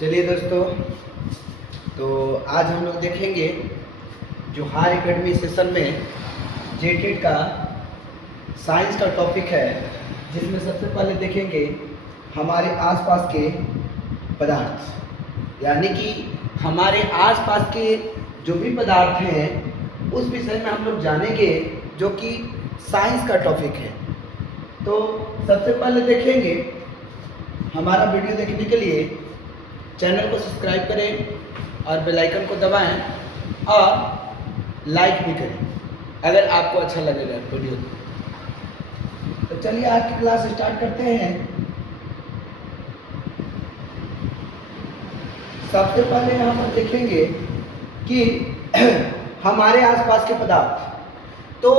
चलिए दोस्तों, तो आज हम लोग देखेंगे जो हार एकेडमी सेशन में जेटेड का साइंस का टॉपिक है, जिसमें सबसे पहले देखेंगे हमारे आसपास के पदार्थ, यानी कि हमारे आसपास के जो भी पदार्थ हैं उस विषय में हम लोग जानेंगे, जो कि साइंस का टॉपिक है। तो सबसे पहले देखेंगे, हमारा वीडियो देखने के लिए चैनल को सब्सक्राइब करें और बेल आइकन को दबाएं और लाइक भी करें अगर आपको अच्छा लगेगा वीडियो। तो चलिए आज की क्लास स्टार्ट करते हैं। सबसे पहले हम देखेंगे कि हमारे आसपास के पदार्थ, तो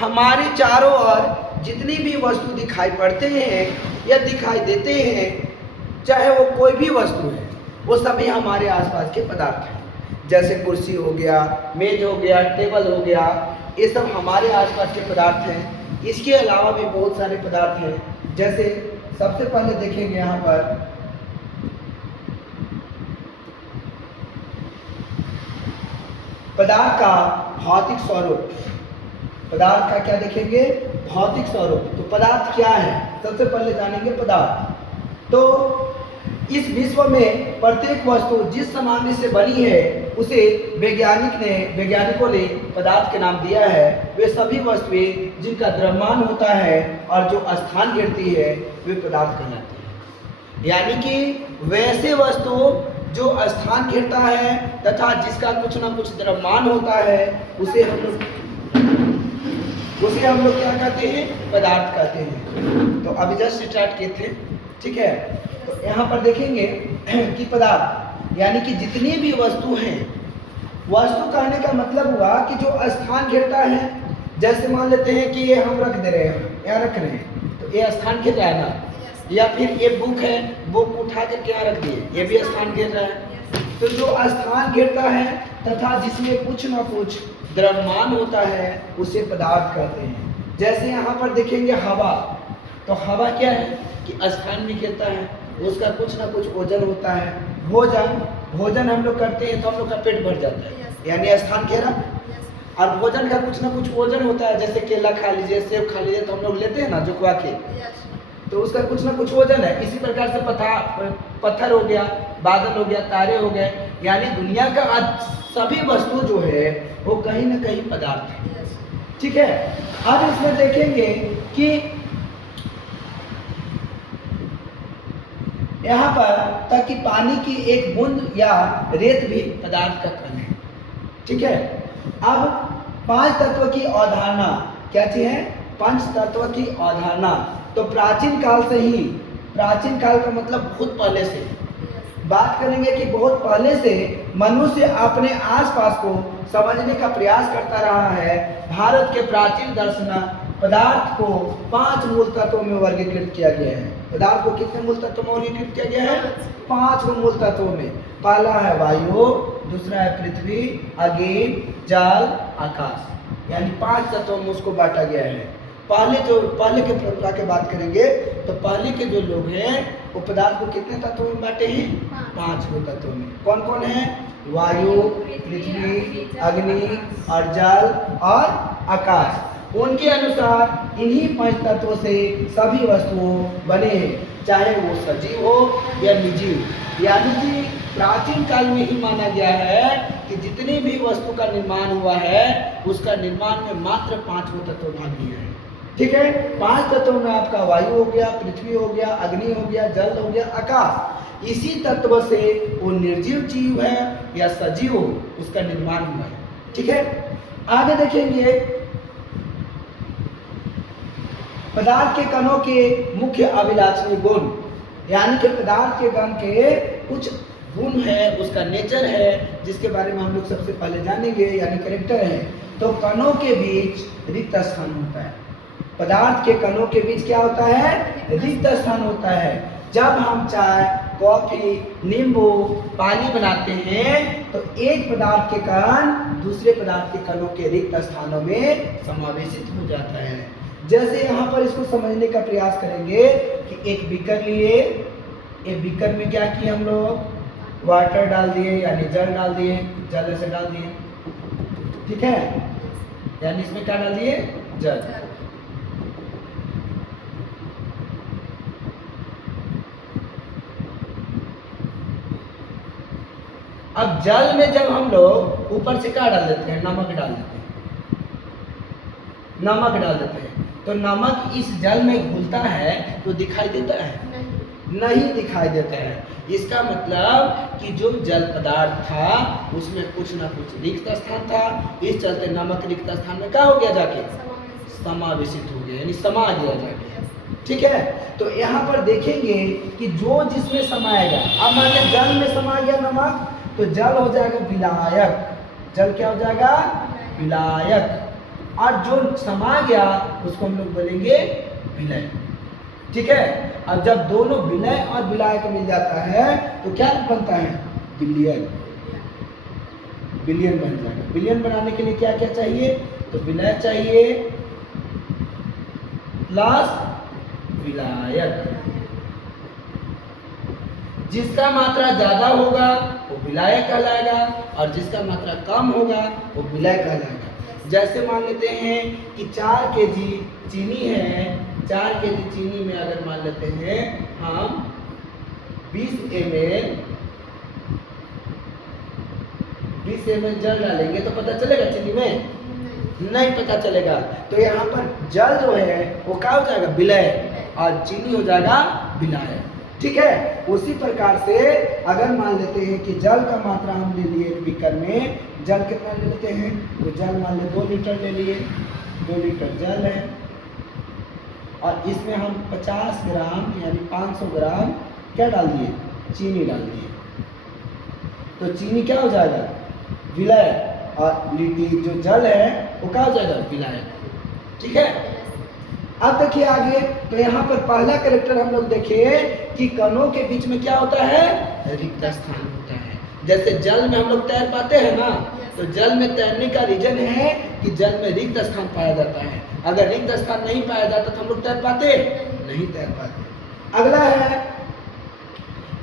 हमारे चारों ओर जितनी भी वस्तु दिखाई पड़ते हैं या दिखाई देते हैं, चाहे वो कोई भी वस्तु है, वो सभी हमारे आसपास के पदार्थ हैं। जैसे कुर्सी हो गया, मेज हो गया, टेबल हो गया, ये सब हमारे आसपास के पदार्थ हैं। इसके अलावा भी बहुत सारे पदार्थ हैं। जैसे सबसे पहले देखेंगे यहाँ पर पदार्थ का भौतिक स्वरूप। पदार्थ का क्या देखेंगे? भौतिक स्वरूप। तो पदार्थ क्या है, सबसे पहले जानेंगे पदार्थ। तो इस विश्व में प्रत्येक वस्तु जिस सामान्य से बनी है उसे वैज्ञानिकों ने पदार्थ के नाम दिया है। वे सभी वस्तुएं जिनका द्रव्यमान होता है और जो स्थान घेरती है वे पदार्थ कहलाती है। यानी कि वैसे वस्तु जो स्थान घेरता है तथा जिसका कुछ ना कुछ द्रव्यमान होता है उसे हम लोग क्या कहते हैं? पदार्थ कहते हैं। तो अभी जस्ट स्टार्ट किए थे, ठीक है। तो यहाँ पर देखेंगे कि पदार्थ यानी कि जितनी भी वस्तु हैं, वस्तु कहने का मतलब हुआ कि जो स्थान घेरता है। जैसे मान लेते हैं कि ये हम रख दे रहे हैं, यहाँ रख रहे हैं, तो ये स्थान घेर रहा है ना। या फिर ये बुक है, बुक उठा कर यहाँ रख दिए, ये भी स्थान घेर रहा है। तो जो स्थान घेरता है तथा जिसमें कुछ ना कुछ द्रव्यमान होता है उसे पदार्थ कहते हैं। जैसे यहाँ पर देखेंगे हवा, तो हवा क्या है कि स्थान भी घेरता है, उसका कुछ ना कुछ वजन होता है। भोजन हम लोग करते हैं तो हम लोग का पेट भर जाता है, यानी स्थान घेरा। और भोजन का कुछ ना कुछ वजन होता है, जैसे केला खा लीजिए, सेब खा लीजिए, तो हम लोग लेते हैं ना झुकवा के, तो उसका कुछ ना कुछ वजन है। इसी प्रकार से पत्थर हो गया, बादल हो गया, तारे हो गए, यानी दुनिया का आज सभी वस्तु जो है वो कहीं ना कहीं पदार्थ है, ठीक है। अब इसमें देखेंगे कि यहाँ पर तक कि पानी की एक बूंद या रेत भी पदार्थ का कण है, ठीक है। अब पांच तत्व की अवधारणा क्या चीज है? पंच तत्व की अवधारणा। तो प्राचीन काल से ही, प्राचीन काल का मतलब बहुत पहले से बात करेंगे कि बहुत पहले से मनुष्य अपने आसपास को समझने का प्रयास करता रहा है। भारत के प्राचीन दर्शन पदार्थ को 5 मूल तत्वों में वर्गीकृत किया गया है। पदार्थ को कितने मूल तत्वों में वर्गीकृत किया गया है? 5 मूल तत्वों में। पहला है वायु, दूसरा है पृथ्वी, अग्नि, जल, आकाश, यानी 5 तत्वों में उसको बांटा गया है। पहले के परंपरा की बात करेंगे तो पहले के जो लोग हैं वो पदार्थ को कितने तत्वों में बांटे हैं? 5 तत्वों में। कौन कौन है? वायु, पृथ्वी, अग्नि और जल और आकाश। उनके अनुसार इन्हीं 5 तत्वों से सभी वस्तुओं बने हैं, चाहे वो सजीव हो या निर्जीव। यानी कि प्राचीन काल में ही माना गया है कि जितनी भी वस्तु का निर्माण हुआ है उसका निर्माण में मात्र 5 तत्व भाग लिया है, ठीक है। 5 तत्वों में आपका वायु हो गया, पृथ्वी हो गया, अग्नि हो गया, जल हो गया, आकाश। इसी तत्व से वो निर्जीव जीव है या सजीव हो उसका निर्माण हुआ है, ठीक है। आगे देखेंगे पदार्थ के कणों के मुख्य अभिलाषणीय गुण, यानी कि पदार्थ के कण के कुछ गुण है, उसका नेचर है, जिसके बारे में हम लोग सबसे पहले जानेंगे, यानी कैरेक्टर है। तो कणों के बीच रिक्त स्थान होता है। पदार्थ के कणों के बीच क्या होता है? रिक्त स्थान होता है। जब हम चाय, कॉफी, नींबू, पानी बनाते हैं तो एक पदार्थ के कण दूसरे पदार्थ के कणों के रिक्त स्थानों में समावेशित हो जाता है। जैसे यहाँ पर इसको समझने का प्रयास करेंगे कि एक बीकर लिए, एक बीकर में क्या किए हम लोग? वाटर डाल दिए यानी जल डाल दिए, जल ऐसे डाल दिए, ठीक है, यानी इसमें क्या डाल दिए, जल। अब जल में जब हम लोग ऊपर से क्या डाल देते हैं, नमक डाल देते हैं, नमक डाल देते हैं, तो नमक इस जल में घुलता है तो दिखाई देता है, नहीं दिखाई देता है। इसका मतलब कि जो जल पदार्थ था उसमें कुछ ना कुछ रिक्त स्थान था, इस चलते नमक रिक्त स्थान में क्या हो गया, जाके समावेशित हो गया, यानी समा गया जाके, ठीक है। तो यहाँ पर देखेंगे कि जो जिसमें समाएगा, अब मान लीजिए जल में समा गया नमक, तो जल हो जाएगा विलायक, जल क्या हो जाएगा, विलायक, और जो समा गया उसको हम लोग बोलेंगे विलय, ठीक है। अब जब दोनों विलय और विलायक मिल जाता है तो क्या बनता है, विलयन, विलयन बन जाएगा। विलयन बनाने के लिए क्या क्या चाहिए, तो विलय चाहिए प्लस विलायक, जिसका मात्रा ज्यादा होगा वो विलायक कहलाएगा और जिसका मात्रा कम होगा वो विलय कहलाएगा। जैसे मान लेते हैं कि 4 kg चीनी है, 4 kg चीनी में अगर मान लेते हैं हम 20 ml जल डालेंगे तो पता चलेगा चीनी में, नहीं पता चलेगा। तो यहाँ पर जल जो है वो क्या हो जाएगा, विलय, और चीनी हो जाएगा विलायक, ठीक है। उसी प्रकार से अगर मान लेते हैं कि जल का मात्रा हम ले लिए बीकर में, जल कितना ले लेते हैं, तो जल मान ले 2 लीटर ले लिए, 2 लीटर जल है, और इसमें हम 50 ग्राम यानी 500 ग्राम क्या डाल दिए, चीनी डाल दिए, तो चीनी क्या हो जाएगा, विलय, और जो जल है वो क्या हो जाएगा, विलायक, ठीक है। अब देखिए आगे, तो यहाँ पर पहला कैरेक्टर हम लोग देखिए कि कणों के बीच में क्या होता है, रिक्त स्थान होता है। जैसे जल में हम लोग तैर पाते हैं ना, तो जल में तैरने का रीजन है कि जल में रिक्त स्थान पाया जाता है। अगर रिक्त स्थान नहीं पाया जाता तो हम लोग तैर पाते, नहीं तैर पाते। अगला है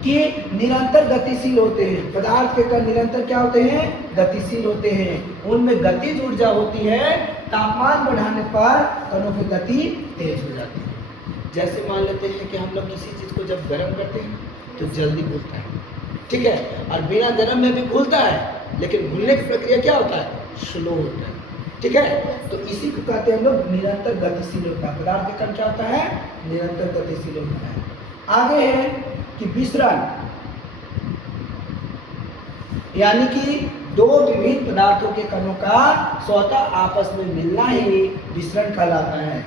कि निरंतर गतिशील होते हैं, पदार्थ के कण निरंतर क्या होते हैं, गतिशील होते हैं, उनमें गतिज ऊर्जा होती है, तापमान बढ़ाने पर कणों की गति तेज हो जाती है। जैसे मान लेते हैं कि हम लोग किसी चीज को जब गर्म करते हैं तो जल्दी घुलता है, ठीक है, और बिना गर्म में भी घुलता है, लेकिन घुलने की प्रक्रिया क्या होता है, स्लो होता है, ठीक है। तो इसी को कहते हैं हम लोग निरंतर गतिशील होता है, पदार्थ के कण क्या होता है, निरंतर गतिशील होता है। आगे है कि विसरण, यानी कि दो विभिन्न पदार्थों के कणों का स्वतः आपस में मिलना ही विसरण कहलाता है,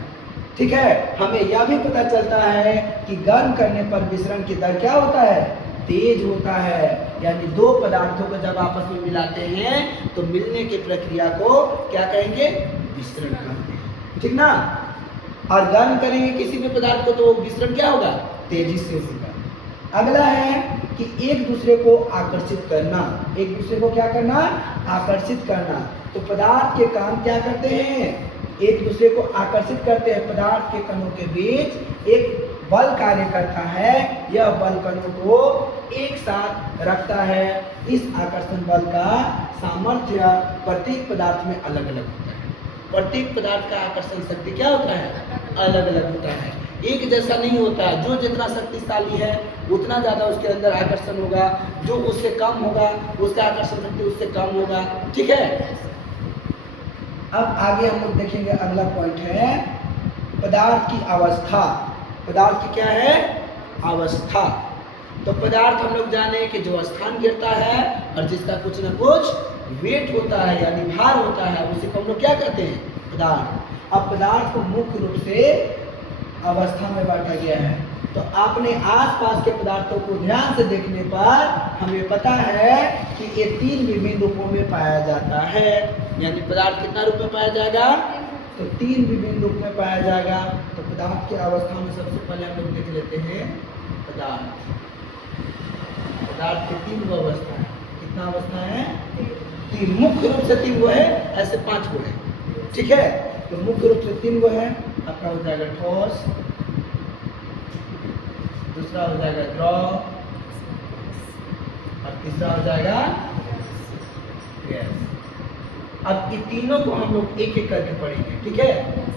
ठीक है। हमें यह भी पता चलता है कि गर्म करने पर विसरण की दर क्या होता है, तेज होता है, यानी दो पदार्थों को जब आपस में मिलाते हैं तो मिलने की प्रक्रिया को क्या कहेंगे, विसरण कहते हैं, ठीक ना। और गर्म करेंगे किसी भी पदार्थ को तो विसरण क्या होगा, तेजी से होगा। अगला है कि एक दूसरे को आकर्षित करना, एक दूसरे को क्या करना, आकर्षित करना। तो पदार्थ के कण क्या करते हैं, एक दूसरे को आकर्षित करते हैं। पदार्थ के कणों के बीच एक बल कार्य करता है, यह बल कणों को एक साथ रखता है। इस आकर्षण बल का सामर्थ्य प्रत्येक पदार्थ में अलग अलग होता है। प्रत्येक पदार्थ का आकर्षण शक्ति क्या होता है, अलग अलग होता है, एक जैसा नहीं होता। जो जितना शक्तिशाली है उतना ज़्यादा उसके अंदर आकर्षण होगा, जो उससे कम होगा उसका आकर्षण शक्ति उससे कम होगा, ठीक है। अब आगे हम लोग देखेंगे, अगला पॉइंट है पदार्थ की अवस्था। पदार्थ की क्या है, अवस्था। तो पदार्थ हम लोग जाने कि जो स्थान गिरता है और जिसका कुछ न कुछ वेट होता है यानी भार होता है, उसी को हम लोग क्या कहते हैं, पदार्थ। अब पदार्थ को मुख्य रूप से अवस्था में बांटा गया है। तो आपने आसपास के पदार्थों को ध्यान से देखने पर हमें पता है कि ये 3 विभिन्न रूपों में पाया जाता है। यानी पदार्थ कितना रूप में पाया जाएगा, तो 3 विभिन्न रूप में पाया जाएगा। तो पदार्थ की अवस्था में सबसे पहले हम लोग देख लेते हैं पदार्थ। पदार्थ की 3 गो अवस्था है। कितना अवस्था है, 3। मुख्य रूप से 3 गो है, ऐसे 5 गो है, ठीक है। तो मुख्य रूप से 3 गो है। आपका हो जाएगा ठोस, दूसरा हो जाएगा द्रव, और तीसरा हो जाएगा गैस। अब इन तीनों को हम लोग एक एक करके पढ़ेंगे, ठीक है।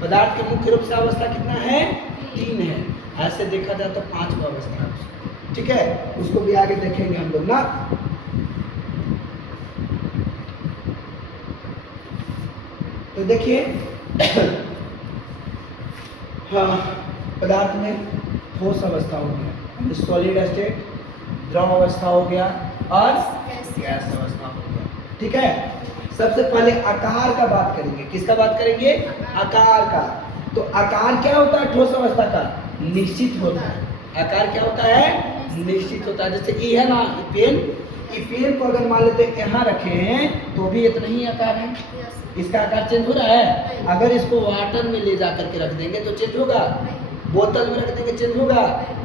पदार्थ के मुख्य रूप से अवस्था कितना है? 3 है। ऐसे देखा जाए तो 5 अवस्था है, ठीक है। उसको भी आगे देखेंगे हम लोग ना। तो देखिए हाँ, पदार्थ में ठोस अवस्था हो गया, सॉलिड स्टेट, द्रव अवस्था हो गया और गैस अवस्था हो गया, ठीक है। सबसे पहले आकार का बात करेंगे। किसका बात करेंगे? आकार का। तो आकार क्या होता है ठोस अवस्था का? निश्चित होता है। आकार क्या होता है? निश्चित होता है। जैसे ये है ना पेन, ये पेन को अगर मान लेते यहाँ रखे हैं तो भी इतना ही आकार है, इसका आकार चेंज हो रहा है। अगर इसको वाटर में ले जा करके रख देंगे तो चेंज होगा, बोतल में रख देंगे चेंज होगा,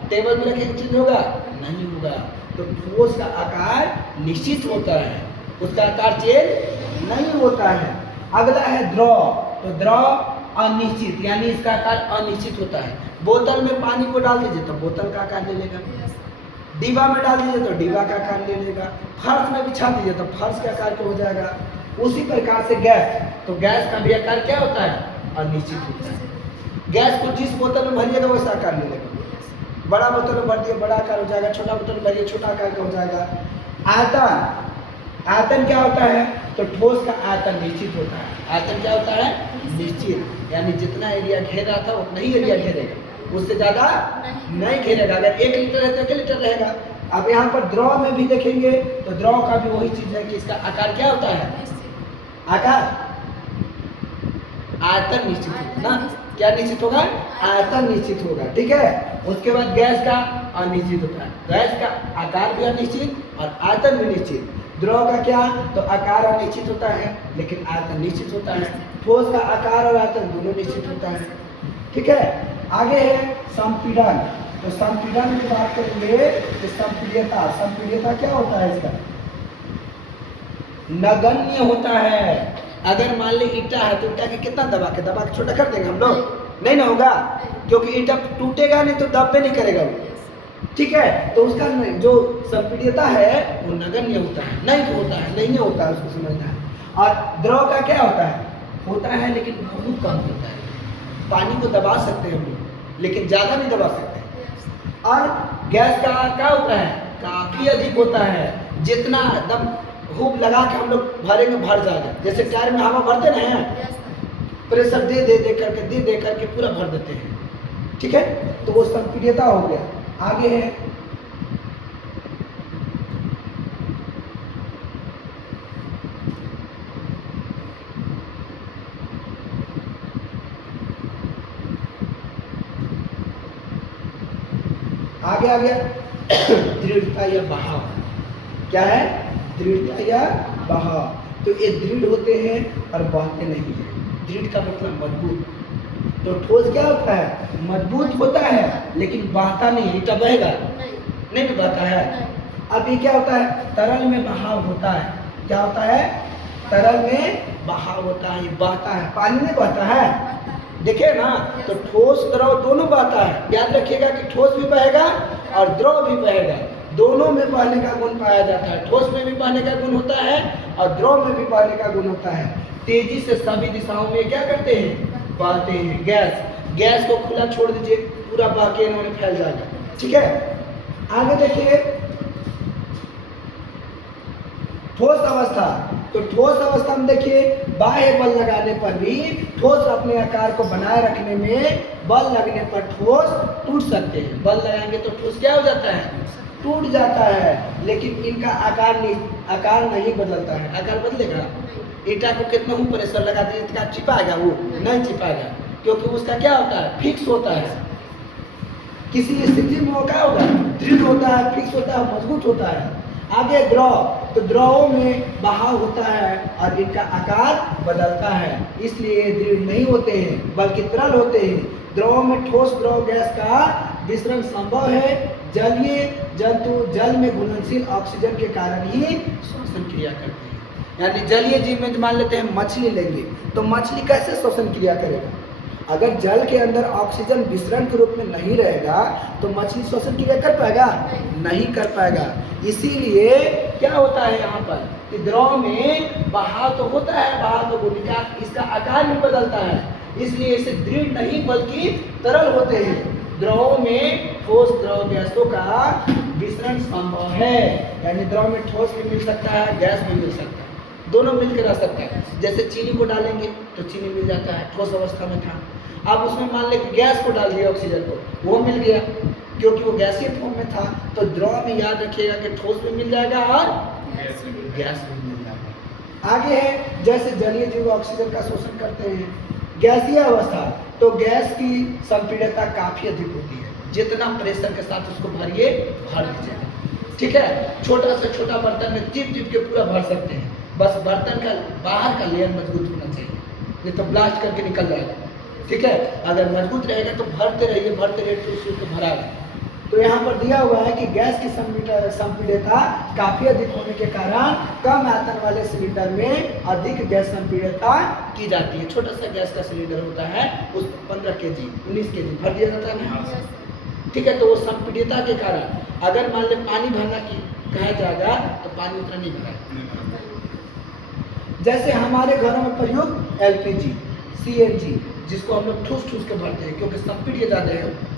टेबल में रखेंगे चेंज होगा, नहीं होगा। तो ठोस का आकार निश्चित होता है, उसका आकार चेंज नहीं होता है। अगला है द्रव। तो द्रव अनिश्चित, यानी इसका आकार अनिश्चित होता है। बोतल में पानी को डाल दीजिए तो बोतल का आकार ले लेगा, डिब्बा में डाल दीजिए तो डिब्बा का आकार ले लेगा, फर्श में बिछा दीजिए तो फर्श का आकार हो जाएगा। उसी प्रकार से गैस, तो गैस का भी आकार क्या होता है? अनिश्चित होता है। गैस को जिस बोतल में भरिएगा वैसा आकार ले लेगा। बड़ा बोतल में भर दिए बड़ा आकार हो जाएगा, छोटा बोतल में भरिए छोटा आकार का हो जाएगा। आयतन, आयतन क्या होता है? तो ठोस का आयतन निश्चित होता है। आयतन क्या होता है? निश्चित, यानी जितना एरिया घेर रहा था उतना ही एरिया घेरेगा, उससे ज्यादा नहीं घेरेगा। अगर 1 लीटर है तो 1 लीटर रहेगा। अब यहाँ पर द्रव में भी देखेंगे तो द्रव का भी वही चीज है कि इसका आकार क्या होता है? आकार, आयतन निश्चित होगा ना। क्या निश्चित होगा? आयतन निश्चित होगा, ठीक है। उसके बाद गैस का अनिश्चित होता है। गैस का आकार भी अनिश्चित और आयतन भी निश्चित। द्रव का क्या? तो आकार अनिश्चित होता है लेकिन आयतन निश्चित होता है। ठोस का आकार और आयतन दोनों निश्चित होता है, ठीक है। आगे है संपीड़न। तो संपीड़न की बात करेंगे तो संपीड्यता, संपीड्यता क्या होता है? इसका नगण्य होता है। अगर मान ली ईटा है तो ईटा के कितना दबा के छोटा कर देंगे हम लोग? नहीं ना होगा, क्योंकि ईटा टूटेगा नहीं तो दबे नहीं करेगा वो, ठीक है। तो उसका जो संपीड्यता है वो नगण्य होता है, नहीं होता है, नहीं होता है, उसको समझना है। और द्रव का क्या होता है? होता है लेकिन बहुत कम होता है। पानी को दबा सकते हैं हम लोग लेकिन ज़्यादा नहीं दबा सकते। और गैस का क्या होता है? काफ़ी अधिक होता है। जितना एकदम खूब लगा के हम लोग भरेंगे भर जाएगा। जैसे टायर में हवा भरते ना हैं, प्रेशर दे करके पूरा भर देते हैं, ठीक है। तो वो संपीड्यता हो गया। आगे है आगे आ गया दृढ़ता या बहाव। क्या है? दृढ़ता या बहाव। तो ये दृढ़ होते हैं और बहते नहीं है। दृढ़ का मतलब मजबूत। तो ठोस क्या होता है? मजबूत होता है लेकिन बहता नहीं है। ईटा बहेगा? नहीं बहता है। अब ये क्या होता है? तरल में बहाव होता है। क्या होता है? तरल में बहाव होता है, बहता है। पानी नहीं बहता है, देखे ना। तो ठोस द्रव दोनों बहता है। याद रखिएगा कि ठोस भी बहेगा और द्रव भी बहेगा, दोनों में बहने का गुण पाया जाता है। ठोस में भी बहने का गुण होता है और द्रव में भी बहने का गुण होता है। तेजी से सभी दिशाओं में क्या करते हैं? बहते हैं। गैस को खुला छोड़ दीजिए, पूरा बह के इन्होंने फैल जाएगा, ठीक है। आगे देखिए ठोस अवस्था। तो ठोस अवस्था में देखिए बाह्य बल लगाने पर भी ठोस अपने आकार को बनाए रखने में बल लगने पर ठोस टूट सकते हैं। बल लगाएंगे तो ठोस क्या हो जाता है? टूट जाता है। लेकिन इनका आकार नहीं बदलता है। आकार बदलेगा? ईटा को कितना ही प्रेशर लगा दीजिए इसका चिपाएगा? वो नहीं चिपाएगा, क्योंकि उसका क्या होता है? फिक्स होता है। किसी स्थिति में वो क्या होगा? दृढ़ होता है, फिक्स होता है, मजबूत होता है। आगे द्रव। तो द्रवों में बहाव होता है और इनका आकार बदलता है, इसलिए दृढ़ नहीं होते हैं बल्कि तरल होते हैं। द्रव में ठोस द्रव गैस का विसरण संभव है। जलीय जंतु जल में घुलनशील ऑक्सीजन के कारण ही श्वसन क्रिया करते हैं। यानी जलीय जीव में मान लेते हैं मछली लेंगे तो मछली कैसे श्वसन क्रिया करेगा? अगर जल के अंदर ऑक्सीजन विसरण के रूप में नहीं रहेगा तो मछली श्वसन क्रिया कर पाएगा? नहीं कर पाएगा। इसीलिए क्या होता है यहाँ पर कि द्रव में बहाव तो होता है, बहाव तो भूमिका इसका आकार भी बदलता है, इसलिए इसे दृढ़ नहीं बल्कि तरल होते हैं। द्रव में ठोस द्रव गैसों का विसरण संभव है, यानी द्रव में ठोस भी मिल सकता है, गैस भी मिल सकता है, दोनों मिलकर रह सकता है। जैसे चीनी को डालेंगे तो चीनी मिल जाता है, ठोस अवस्था में था। अब उसमें मान लें गैस को डाल दिया, ऑक्सीजन को, वो मिल गया क्योंकि वो गैसीय फॉर्म में था। तो द्रव में याद रखिएगा कि ठोस भी मिल जाएगा और गैस भी मिल जाएगा। आगे है जैसे जलीय जीव ऑक्सीजन का शोषण करते हैं। गैसीय अवस्था तो गैस की संपीड़ितता काफी अधिक होती है, जितना प्रेशर के साथ उसको भरिए भर दीजिएगा। ठीक है, छोटा से छोटा बर्तन में टिप टिप के पूरा भर सकते हैं, बस बर्तन का बाहर का लेयर मजबूत होना चाहिए, नहीं तो ब्लास्ट करके निकल जाएगा। ठीक है, अगर मजबूत रहेगा तो भरते रहिए तो उसको भरागा। तो यहाँ पर दिया हुआ है कि गैस की संपीड़ितता काफी अधिक होने के कारण कम आयतन वाले सिलेंडर में अधिक गैस संपीड़ितता की जाती है। छोटा सा गैस का सिलेंडर होता है, उस 15 केजी 19 केजी भर दिया जाता है ना। ठीक है, तो वो संपीड़ितता के कारण अगर मान ले पानी भरना की कहा जाएगा तो पानी उतना नहीं भरा। जैसे हमारे घरों में प्रयुक्त LPG CNG जिसको हम लोग ठूस ठूस के भरते हैं क्योंकि संपीड़ित ज्यादा है।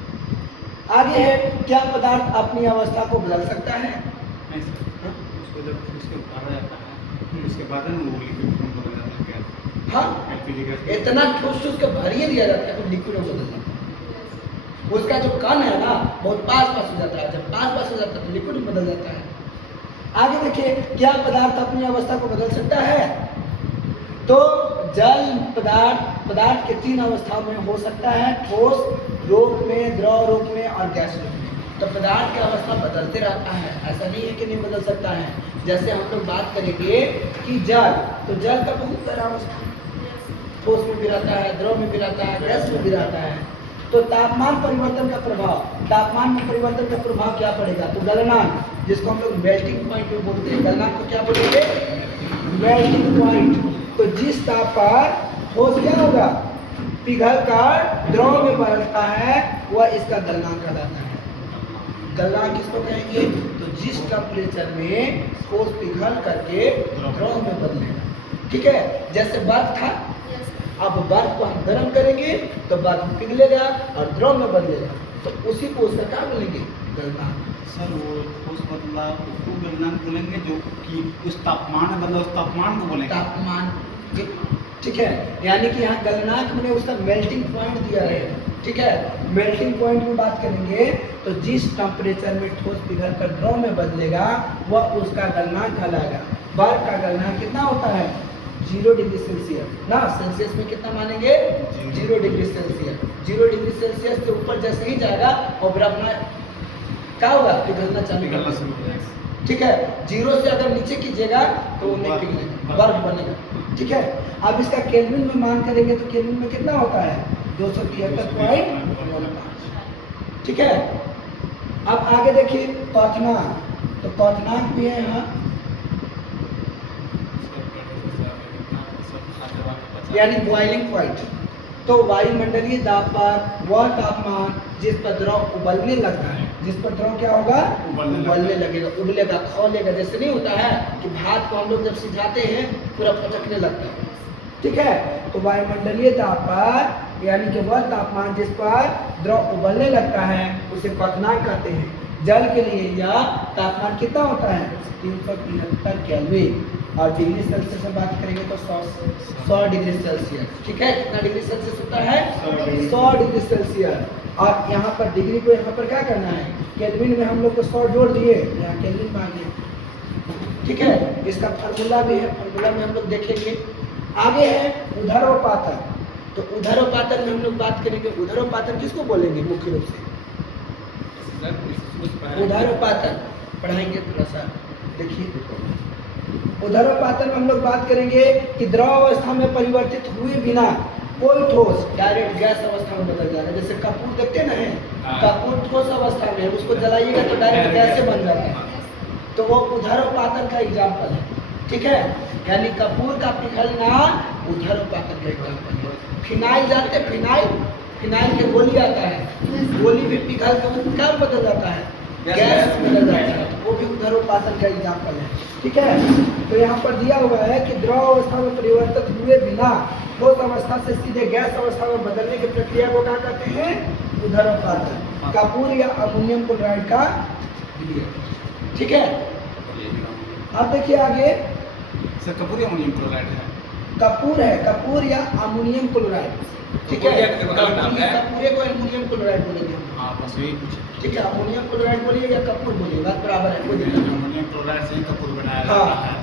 आगे है क्या पदार्थ अपनी अवस्था को बदल सकता है? उसको जब उसको भरा जाता है उसके बाद वो लिक्विड फॉर्म बदल जाता है गैस। हाँ, LPG गैस इतना ठूस ठूस के भर ही दिया जाता है तो लिक्विड में बदल जाता है। उसका जो कण है ना बहुत पास पास हो जाता है, जब पास पास हो जाता है तो लिक्विड में बदल जाता है। आगे देखिए क्या पदार्थ अपनी अवस्था को बदल सकता है? तो जल पदार्थ के 3 अवस्थाओं में हो सकता है, ठोस रूप में, द्रव रूप में और गैस रूप में। तो पदार्थ की अवस्था बदलते रहता है, ऐसा नहीं है कि नहीं बदल सकता है। जैसे हम लोग बात करेंगे कि जल, तो जल का बहुत सारा अवस्था ठोस में भी रहता है, द्रव में भी रहता है, गैस में भी रहता है। तो तापमान परिवर्तन का प्रभाव, तापमान में परिवर्तन का प्रभाव क्या पड़ेगा? तो गलनांक, जिसको हम लोग मेल्टिंग पॉइंट भी बोलते हैं, गलनांक को क्या बोलेंगे? Melting point. तो जिस ताप पर ठोस क्या होगा? पिघल कर द्रव में बदलता है, वह इसका गलनांक कहलाता है। गलनांक किसको कहेंगे? तो जिस टेम्परेचर में ठोस पिघल करके द्रव में बदलेगा। ठीक है, जैसे बर्फ था, अब बर्फ को हम गर्म करेंगे तो बर्फ पिघलेगा और द्रव में बदलेगा, तो उसी को उसका क्या बोलेंगे? गलनांक। सर वो ठोस बदला उसको गलनांक बोलेंगे, जो कि उस तापमान में बदला उस तापमान को बोलेंगे तापमान। ठीक है, यानी कि यहाँ गलनांक में उसका मेल्टिंग पॉइंट दिया रहेगा। ठीक है, मेल्टिंग पॉइंट की बात करेंगे तो जिस टेम्परेचर में ठोस पिघल कर द्रव में बदलेगा वह उसका गलनांक कहलाएगा। बर्फ का गलनांक कितना होता है? 0 डिग्री सेल्सियस ना, सेल्सियस में कितना मानेंगे? 0 डिग्री सेल्सियस। 0 डिग्री सेल्सियस से ऊपर जैसे ही जाएगा और बर्फ में क्या होगा? पिघलना चालू होगा। ठीक है, 0 से अगर नीचे कीजिएगा तो वो नहीं पिघलेगा, बर्फ बनेगा। ठीक है, अब इसका केल्विन में मान करेंगे तो केल्विन में कितना होता है? 273.5। ठीक है, अब आगे देखिए क्वथनांक, तो क्वथनांक भी है यहाँ, यानी बॉइलिंग पॉइंट। तो वायुमंडलीय दाब पर वह तापमान जिस पर द्रव उबलने लगता है, जिस पर द्रव क्या होगा? उबलने लगेगा, उबलेगा, खौलेगा। जैसे नहीं होता है कि भात को हम लोग जब सिझाते हैं पूरा फटकने लगता है। ठीक है, तो वायुमंडलीय दाब पर यानी कि वह तापमान जिस पर द्रव उबलने लगता है उसे क्वथनांक कहते हैं। जल के लिए यह तापमान कितना होता है? 373 केल्विन। और डिग्री सेल्सियस से बात करेंगे तो 100 डिग्री सेल्सियस। ठीक है, कितना डिग्री सेल्सियस होता है? 100 डिग्री सेल्सियस। और यहाँ पर डिग्री को यहाँ पर क्या करना है? केल्विन में हम लोग को 100 जोड़ दिए, यहाँ केल्विन में आ गया। ठीक है, इसका फार्मूला भी है, फार्मूला में हम लोग देखेंगे। आगे है उदरोपातन। तो उदरोपातन में हम लोग बात करेंगे। उदरोपातन किसको बोलेंगे मुख्य रूप से? उदरोपातन पढ़ाएंगे थोड़ा सा, देखिए। उदरोपातन में हम लोग बात करेंगे कि द्रव अवस्था में परिवर्तित हुए बिना कोई ठोस डायरेक्ट गैस अवस्था में बदल जाएगा। जैसे कपूर देखते ना है, कपूर ठोस अवस्था में है, उसको जलाइएगा तो डायरेक्ट गैस से बन जाता है, तो वो उदरोपातन का एग्जाम्पल है। ठीक है, यानी कपूर का पिघलना उदरोपातन का एग्जाम्पल है। फिनाइल जानते हैं, फिनाइल के गोली आता है, गोली भी पिघल के वो क्या बदल जाता है, गैस बदल जाता है, वो भी उदरोपासन का एग्जाम्पल है। ठीक है, तो यहाँ पर दिया हुआ है कि द्रव अवस्था में परिवर्तित हुए बिना ठोस अवस्था से सीधे गैस अवस्था में बदलने की प्रक्रिया को क्या कहते हैं, उदरोपासन। कपूर या अमोनियम क्लोराइड का विलयन। ठीक है, अब देखिए आगे, सर कपूर या अमोनियम क्लोराइड है? कपूर है, कपूर या अमोनियम क्लोराइड। ठीक है, कपूरे को अमोनियम क्लोराइड बोलेंगे हम। हाँ बस यही कुछ। ठीक है, अमोनियम क्लोराइड बोलिए या कपूर बोलिए, बात बराबर है, कोई दिक्कत नहीं। अमोनियम क्लोराइड से ही कपूर बनाया हाँ। जाता है।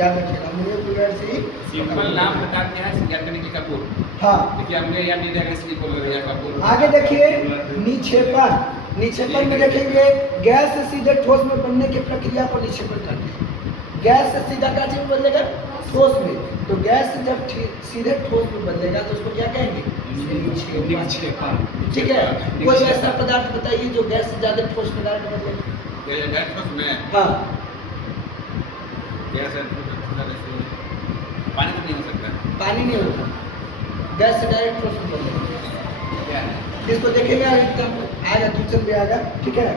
याद रखिएगा, अमोनियम क्लोराइड से ही सिंपल नाम बता क्या है, सिंगल की कपूर। हाँ। देखिए हमने या नहीं देखा इसलिए बोल रहे हैं कपूर। आगे देखिए, निक्षेपण। निक्षेपण में देखेंगे गैस से सीधे ठोस में बनने की प्रक्रिया को निक्षेपण करते हैं। गैस से सीधा क्या चीज बदलेगा, ठोस में। तो गैस से जब सीधे ठोस में बदलेगा तो उसको क्या कहेंगे, निक्षेपण। ठीक है, कोई ऐसा पदार्थ बताइए जो गैस से ज्यादा ठोस पदार्थ बदलेगा। ये गैस में हाँ, गैस है पानी तो नहीं हो सकता। पानी नहीं होता, गैस से डायरेक्ट ठोस में बदलेगा। क्या है? इसको देखेंगे आएगा, ट्यूशन भी आएगा। ठीक है,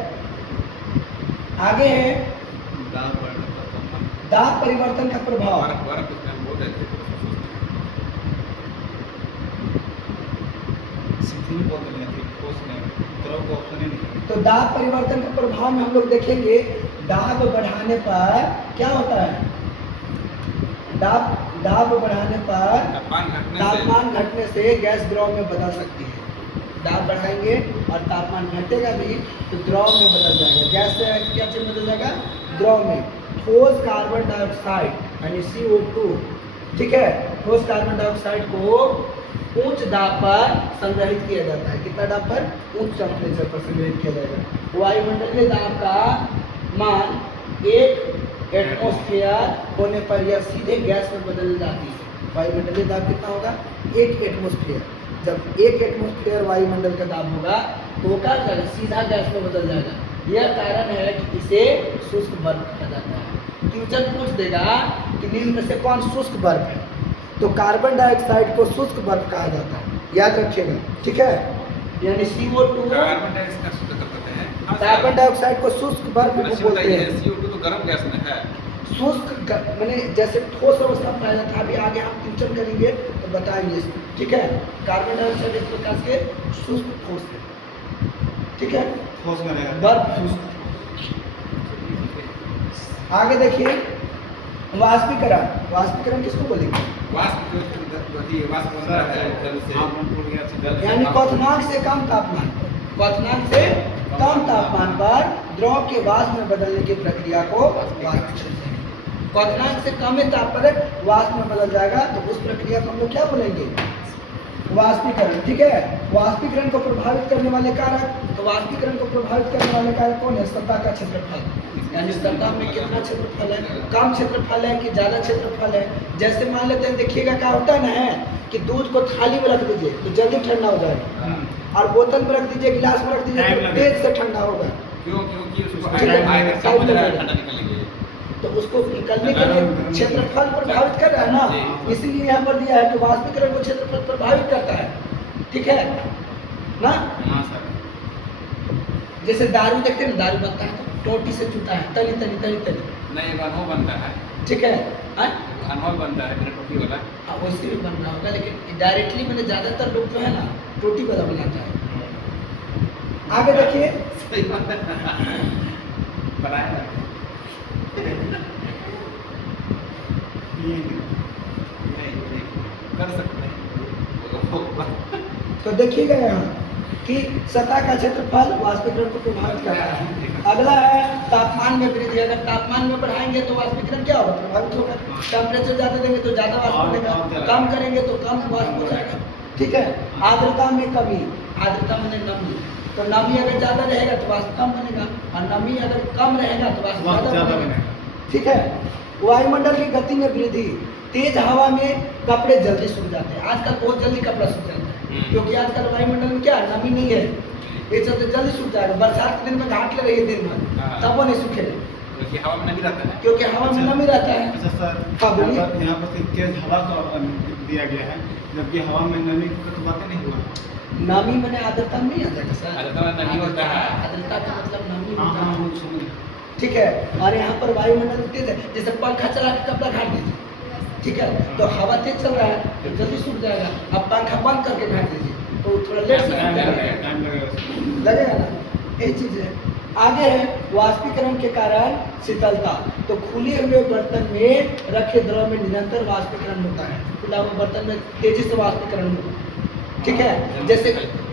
आगे है दाब परिवर्तन का प्रभाव। बर्फ उसमें हम बोल रहे थे। सीधी बोल रहे थे, ठोस में द्रव को ऑप्शन ही नहीं। तो दाब परिवर्तन के प्रभाव में हम लोग देखेंगे, दाब बढ़ाने पर क्या होता है, दाब बढ़ाने पर तापमान घटने से गैस द्रव में बदल सकती है। दाब बढ़ाएंगे और तापमान घटेगा भी तो द्रव में बदल जाएगा। गैस से क्या चीज बदल जाएगा, द्रव में। ठोस कार्बन डाइऑक्साइड यानी CO2, ठीक है, ठोस कार्बन डाइऑक्साइड को उच्च दाब पर संग्रहित किया जाता है। कितना दाब पर, उच्च टेम्परेचर पर संग्रहित किया जाएगा। वायुमंडलीय दाब का मान 1 एटमॉस्फेयर होने पर यह सीधे गैस में बदल जाती है। वायुमंडलीय दाब कितना होगा, 1 एटमॉस्फेयर। जब 1 एटमॉस्फेयर वायुमंडल का दाब होगा तो वो क्या करेगा, सीधा गैस में बदल जाएगा। यह कारण है कि इसे शुष्क बर्फ कहा जाता है। ट्यूशन पूछ देगा कि निम्न में से कौन शुष्क बर्फ है, तो कार्बन डाइऑक्साइड को शुष्क बर्फ कहा जाता है, याद रखिएगा। ठीक है, यानी CO2 कार्बन डाइऑक्साइड को शुष्क बर्फ को बोलते हैं। CO2 तो गर्म गैस में है। शुष्क मैंने जैसे ठोस अवस्था में पाया जाता है, अभी आगे हम ट्यूशन करेंगे तो बताएंगे इसको। ठीक है, कार्बन डाइऑक्साइड एक प्रकार से शुष्क ठोस है। ठीक है, ठोस में रहेगा बर्फ शुष्क। आगे देखिए, वाष्पीकरण। वाष्पीकरण किसको बोलेंगे, यानी क्वथनांक से कम तापमान, क्वथनांक से कम तापमान पर द्रव के वाष्प में बदलने की प्रक्रिया को वाष्पीकरण। क्वथनांक से कम ताप पर वाष्प में बदल जाएगा तो उस प्रक्रिया को हम लोग क्या बोलेंगे, वाष्पीकरण। ठीक है, वाष्पीकरण को प्रभावित करने वाले कारक, तो वाष्पीकरण को प्रभावित करने वाले कारक कौन है, सतह का क्षेत्रफल, यानी सतह में कितना क्षेत्रफल है, कम क्षेत्रफल है कि ज़्यादा क्षेत्रफल है। जैसे मान लेते हैं, देखिएगा क्या होता है ना, कि दूध को थाली में रख दीजिए तो जल्दी ठंडा हो जाएगा, और बोतल में रख दीजिए, गिलास में रख दीजिए तो तेज से ठंडा होगा। क्योंकि उसको ठंडा निकलेंगे तो उसको निकलने के लिए क्षेत्रफल प्रभावित कर रहा है ना, इसीलिए यहाँ पर दिया है कि वाष्पीकरण को क्षेत्रफल प्रभावित करता है। ठीक है ना, हाँ सर। जैसे दारू देखते हैं ना, दारू बनता है तो टोटी से चूता है, तली तली तली तली। नहीं, अनुभव बनता है। ठीक है, अनुभव बनता है मेरा टोटी वाला। हाँ, वैसे भी बन रहा होगा, लेकिन डायरेक्टली मैंने ज़्यादातर लोग जो है ना टोटी वाला बनाता है। आगे देखिए, सही बात है, बनाया कर सकते हैं। तो देखिएगा यहाँ कि सतह का क्षेत्रफल वाष्पीकरण को प्रभावित करता है। अगला है तापमान में वृद्धि। अगर तापमान में बढ़ाएंगे तो वाष्पीकरण क्या होगा, प्रभावित होगा। टेम्परेचर ज़्यादा देंगे तो ज़्यादा वाष्प बनेगा, कम करेंगे तो कम वाष्प हो जाएगा। ठीक है, आर्द्रता में कमी, आर्द्रता में नमी, तो नमी अगर ज़्यादा रहेगा तो वाष्प कम बनेगा, और नमी अगर कम रहेगा तो वाष्प ज़्यादा बनेगा। ठीक है, वायुमंडल की गति में वृद्धि। तेज हवा में कपड़े जल्दी सूख जाते हैं, आजकल बहुत जल्दी कपड़ा सूख जाता है, क्योंकि आजकल वायुमंडल में क्या नमी नहीं है, ये चलते जल्दी सूख जाएगा। बरसात के दिन में घाट ले रही है दिन भर, तब वो नहीं सूखेगा, क्योंकि हवा में नमी रहता है। क्योंकि हवा में नमी रहता है। अच्छा सर, हाँ, बोलिए। यहाँ पर तेज हवा का दिया गया है, जबकि हवा में नमी का तो बातें नहीं हुआ। नमी मैंने आर्द्रता में नहीं आ जाएगा सर। आर्द्रता में नमी होता है। आर्द्रता का मतलब नमी हाँ होता हाँ है। वो समझ। ठीक है, और यहाँ पर वायुमंडल तेज है, जैसे पंखा चला के कपड़ा घाट दीजिए, ठीक है, तो हवा तेज चल रहा है तो जल्दी सूख जाएगा। अब पंखा बंद करके घाट दीजिए तो थोड़ा लेट से सूख जाएगा। टाइम लगेगा। लगेगा ना, यही चीज है। आगे है वाष्पीकरण के कारण शीतलता। तो खुले हुए बर्तन में रखे द्रव में निरंतर वाष्पीकरण होता है। खुला हुआ बर्तन में तेजी से वाष्पीकरण होगा, ठीक है। जैसे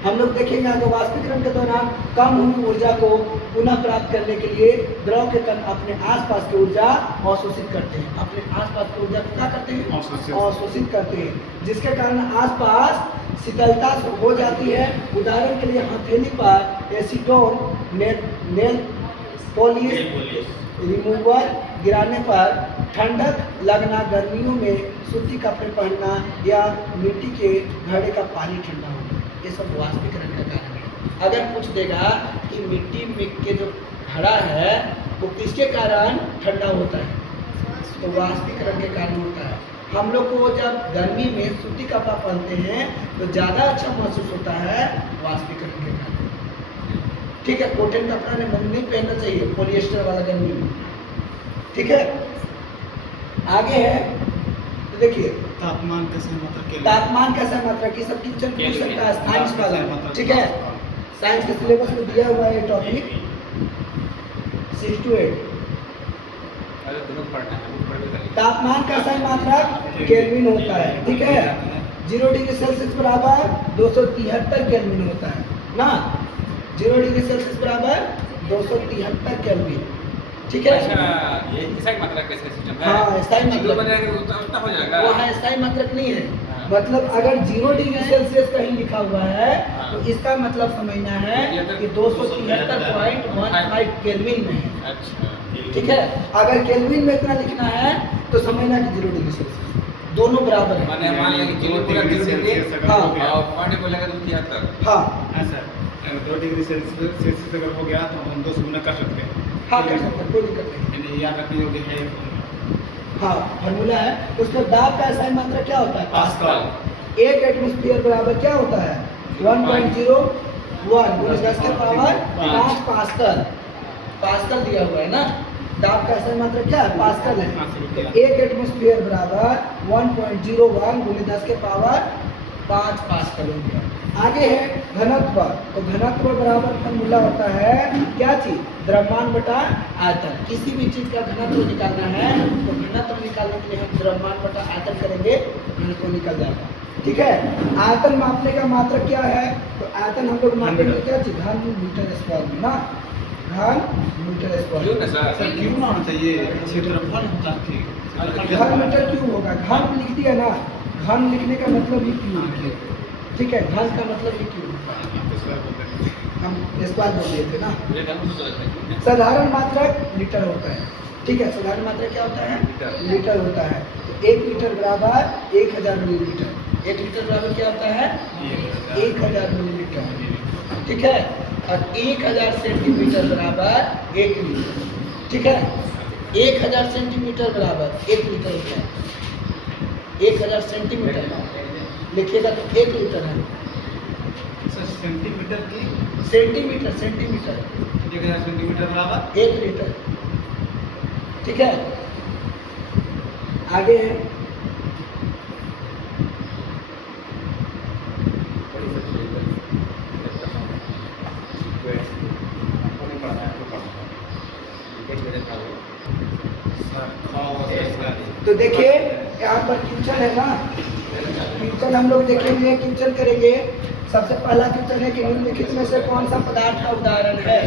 हम लोग देखेंगे आगे, वाष्पीकरण के दौरान कम हुई ऊर्जा को पुनः प्राप्त करने के लिए द्रव के कण अपने आसपास की ऊर्जा अवशोषित करते हैं। अपने आसपास की ऊर्जा को क्या करते हैं? अवशोषित करते हैं, जिसके कारण आसपास शीतलता हो जाती है। उदाहरण के लिए हथेली पर एसीटोन नेल पॉलिश रिमूवर गिराने पर ठंडक लगना, गर्मियों में सूती कपड़े पहनना या मिट्टी के घड़े का पानी ठंडा होना, ये सब वाष्पीकरण का कारण है। अगर पूछ देगा कि मिट्टी में के जो घड़ा है वो किसके कारण ठंडा होता है, तो वाष्पीकरण के कारण होता है। हम लोग को जब गर्मी में सूती कपड़ा पहनते हैं तो ज़्यादा अच्छा महसूस होता है वाष्पीकरण के कारण, ठीक है। कॉटन कपड़ा नहीं पहनना चाहिए, पॉलिएस्टर वाला गर्मी में, ठीक है। आगे है तो देखिए तापमान कैसे मात्रा के तापमान कैसा मात्रा की सब क्वेश्चन पूछ सकता है साइंस वाला, ठीक है। साइंस के सिलेबस में दिया हुआ है टॉपिक 6 to 8। अरे दोनों पढ़ना है, वो पढ़ भी करेंगे। तापमान का सही मात्रक केल्विन होता है, ठीक है। 0 डिग्री सेल्सियस बराबर 273 केल्विन होता है ना। 0 डिग्री सेल्सियस बराबर 273 केल्विन, ठीक है। अच्छा, ये ऐसा ही मात्रा कैसे सिस्टम है? हाँ, ऐसा ही जो मात्रक। बनेगा उतना हो जाएगा। वो है स्थायी मात्रक नहीं है। हाँ। मतलब अगर 0 डिग्री सेल्सियस कहीं लिखा हुआ है हाँ। तो इसका मतलब समझना है कि 273.15 केल्विन में है, अच्छा, ठीक है। अगर केल्विन में इतना लिखना है तो समझना कि 0 डिग्री सेल्सियस, दोनों बराबर है। माने मान लेंगे कि किलो पूरा 0 डिग्री हाँ। और पॉइंट बोलेगा तो 73। हाँ हाँ सर, अगर 2 डिग्री सेल्सियस अगर हो गया तो हम 2 से गुना कर सकते हैं। हाँ कर सकते हैं, कोई दिक्कत नहीं। यानी याद रखने योग्य है। हाँ फॉर्मूला है। उसका दाब का स्थायी मात्रा क्या होता है? पास्कल। 1 एटमॉस्फेयर बराबर क्या होता है? 1.01 गुणे 10 के पावर 5 पास्कल। पास्कल दिया हुआ है ना। दाब का स्थायी मात्रा क्या है? पास्कल है। 1 एटमॉस्फेयर बराबर 1.01 गुणे 10 के पावर 5 पास्कल हो गया। आगे है घनत्व। तो घनत्व बराबर फॉर्मूला होता है क्या चीज? द्रव्यमान बटा आयतन। किसी भी चीज का घनत्व निकालना है तो घनत्व निकालने के लिए हम द्रव्यमान बटा आयतन करेंगे, घनत्व निकल जाएगा, ठीक है। आयतन मापने का मात्रक क्या है? तो आयतन हम लोग मापेंगे क्या चीज? घन मीटर स्क्वायर में ना, घन मीटर क्यों ना स्क्वायर। सर? सर क्यों ना होना चाहिए? क्षेत्रफल होता है। घन मीटर क्यों होगा? घन लिख दिया ना, घन लिखने का मतलब ही क्यों है, ठीक है। घन का मतलब ही क्यों, हम स्क्वायर बोल दिए थे ना। ये ढंग से सोचते हैं। साधारण मात्रक लीटर होता है, ठीक है। साधारण मात्रक क्या होता है? लीटर होता है। तो 1 लीटर बराबर 1000 मिलीलीटर। 1 लीटर बराबर क्या होता है? 1000 मिलीलीटर, ठीक है। और 1000 सेंटीमीटर बराबर 1 लीटर, ठीक है। 1000 सेंटीमीटर बराबर 1 लीटर होता है। 1000 सेंटीमीटर लिखिएगा तो 1 लीटर है। सर सेंटीमीटर की सेंटीमीटर, सेंटीमीटर 1000 सेंटीमीटर बराबर 1 लीटर, ठीक है। आगे है तो देखिए यहाँ पर क्वेश्चन है ना। क्वेश्चन हम लोग देखेंगे, क्वेश्चन करेंगे। सबसे पहला क्वेश्चन है कि निम्नलिखित में से कौन सा पदार्थ का उदाहरण है,